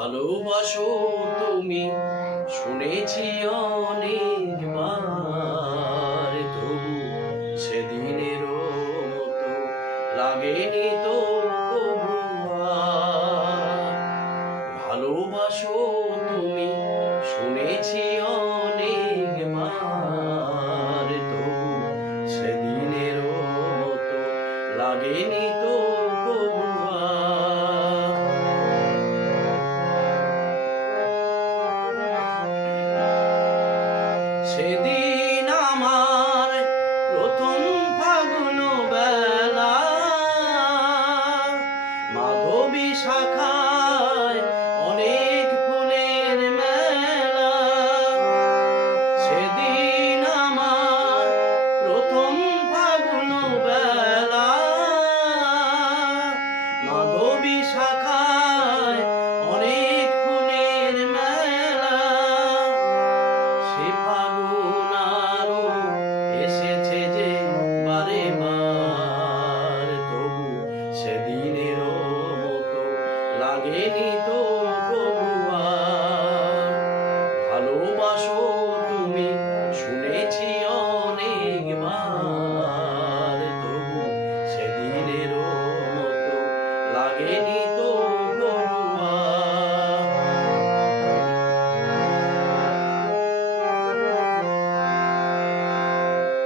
ভালোবাসো তুমি শুনেছি অনেকবার, তবু সেদিনের মতো লাগেনি তো কবু আর। ভালোবাসো তুমি শুনেছি অনেকবার, তবু সেদিনের মতো লাগেনি তো কবু আর। সেদিন আমার প্রথম ফাগুন বেলা, মাধবী শাখায় অনেক ফুলের মেলা। সেদিন আমার প্রথম ফাগুন বেলা, মাধবী শাখায় অনেক ফুলের মেলা। সে ফাগুন আরো এসেছে যে বারে বার, তবু সেদিনের মতো লাগেনি তো কবু আর। ভালোবাসো তুমি শুনেছি অনেকবার, তবু সেদিনের মতো লাগেনি তো কবু আর।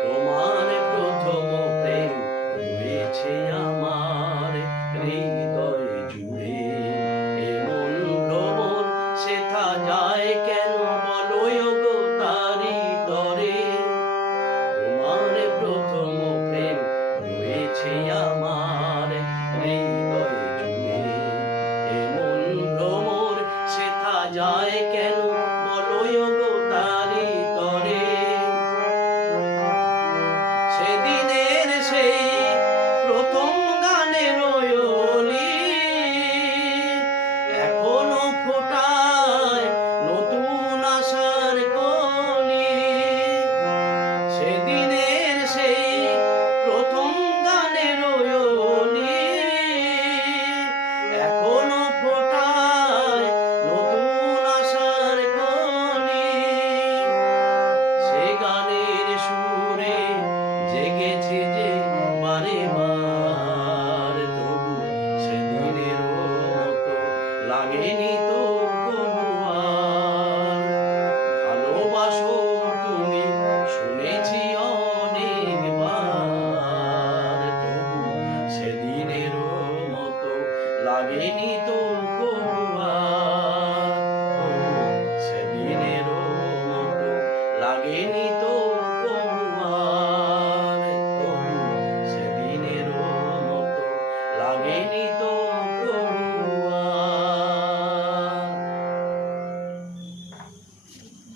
তোমার প্রথম প্রেম হয়েছে আমার হৃদয় জুড়ে, এমন ভ্রমণ সেথা যায় কেন বলো গো তারি তরে। তোমার প্রথম প্রেম হয়েছে আমার হৃদয় জুড়ে, এমন ভ্রমণ সেথা যায় কেন বলো গো তারি তরে। সেদিনের সেই প্রথম গানের ওলি এখনো ফোটায় নতুন আশার কলি। সেদিনের সেই প্রথম গানের ওলি এখনো ফোটায় নতুন আশার কলি। সে গানের সুরে জেগেছে যে বারে বার, তবু সেদিনের মতো লাগেনি তো কবু আর। ভালোবাসো তুমি শুনেছি অনেকবার, তবু সেদিনের মতো লাগেনি তো